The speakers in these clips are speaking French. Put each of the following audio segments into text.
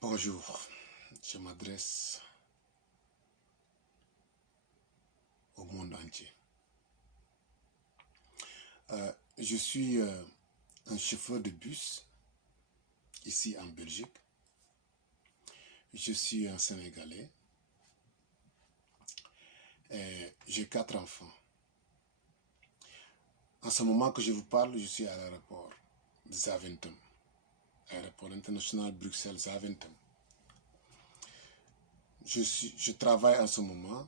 Bonjour, je m'adresse au monde entier. Je suis un chauffeur de bus ici en Belgique. Je suis un Sénégalais et j'ai 4 enfants. En ce moment que je vous parle, je suis à l'aéroport de Zaventem, aéroport international Bruxelles-Zaventem. Je travaille en ce moment.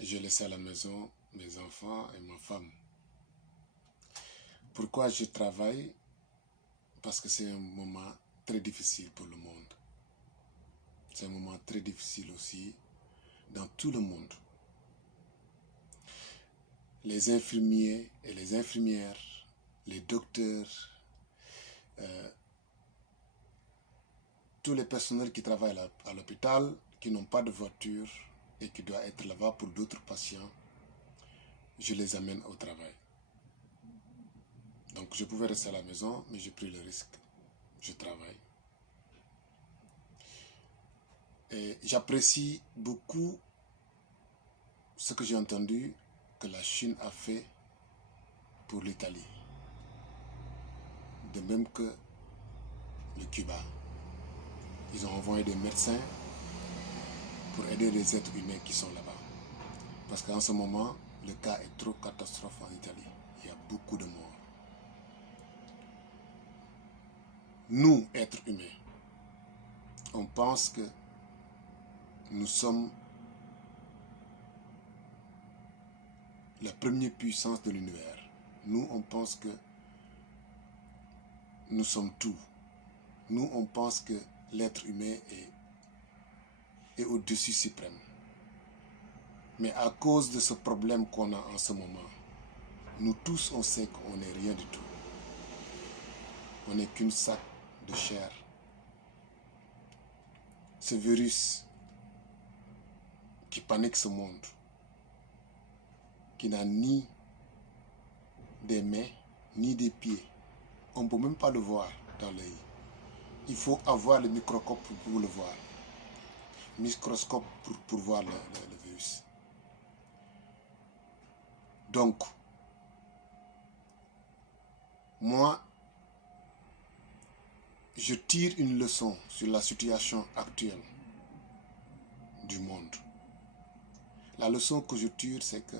J'ai laissé à la maison mes enfants et ma femme. Pourquoi je travaille? Parce que c'est un moment très difficile pour le monde. C'est un moment très difficile aussi dans tout le monde. Les infirmiers et les infirmières, les docteurs, tous les personnels qui travaillent à l'hôpital, qui n'ont pas de voiture et qui doivent être là-bas pour d'autres patients, je les amène au travail. Donc je pouvais rester à la maison, mais j'ai pris le risque. Je travaille. Et j'apprécie beaucoup ce que j'ai entendu que la Chine a fait pour l'Italie. De même que le Cuba. Ils ont envoyé des médecins pour aider les êtres humains qui sont là-bas. Parce qu'en ce moment, le cas est trop catastrophe en Italie. Il y a beaucoup de morts. Nous, êtres humains, on pense que nous sommes la première puissance de l'univers. Nous, on pense que nous sommes tout. Nous, on pense que l'être humain est au-dessus suprême. Mais à cause de ce problème qu'on a en ce moment, nous tous, on sait qu'on n'est rien du tout. On n'est qu'une sac de chair. Ce virus qui panique ce monde, qui n'a ni des mains, ni des pieds. On ne peut même pas le voir dans l'œil. Il faut avoir le microscope pour le voir. Microscope pour voir le virus. Donc, moi, je tire une leçon sur la situation actuelle du monde. La leçon que je tire, c'est que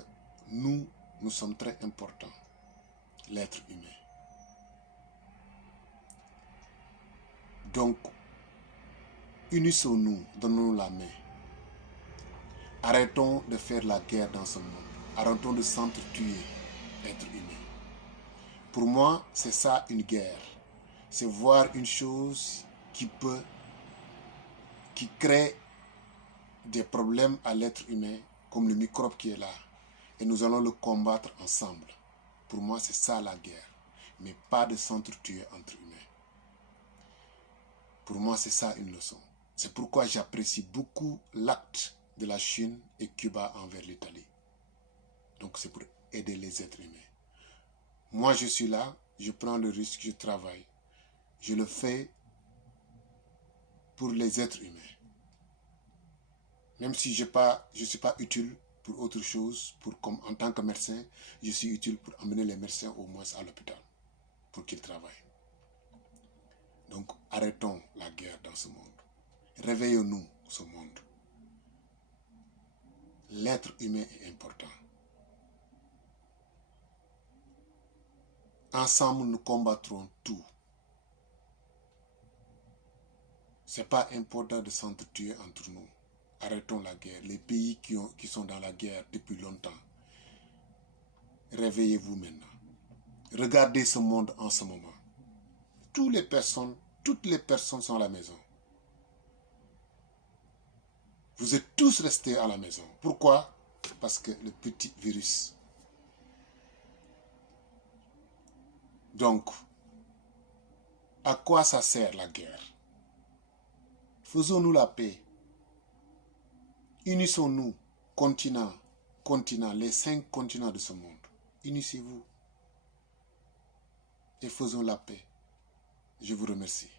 nous sommes très importants, l'être humain. Donc, unissons-nous, donnons-nous la main. Arrêtons de faire la guerre dans ce monde. Arrêtons de s'entretuer, être humain. Pour moi, c'est ça une guerre. C'est voir une chose qui crée des problèmes à l'être humain, comme le microbe qui est là. Et nous allons le combattre ensemble. Pour moi, c'est ça la guerre. Mais pas de s'entretuer entre humains. Pour moi, c'est ça une leçon. C'est pourquoi j'apprécie beaucoup l'acte de la Chine et Cuba envers l'Italie. Donc c'est pour aider les êtres humains. Moi, je suis là, je prends le risque, je travaille. Je le fais pour les êtres humains. Même si je ne suis pas utile pour autre chose, comme en tant que médecin, je suis utile pour amener les médecins au moins à l'hôpital, pour qu'ils travaillent. Donc, arrêtons la guerre dans ce monde. Réveillons-nous, ce monde. L'être humain est important. Ensemble, nous combattrons tout. Ce n'est pas important de s'entretuer entre nous. Arrêtons la guerre. Les pays qui sont dans la guerre depuis longtemps, réveillez-vous maintenant. Regardez ce monde en ce moment. Toutes les personnes sont à la maison. Vous êtes tous restés à la maison. Pourquoi? Parce que le petit virus. Donc, à quoi ça sert la guerre? Faisons-nous la paix. Unissons-nous, continents, les 5 continents de ce monde. Unissez-vous et faisons la paix. Je vous remercie.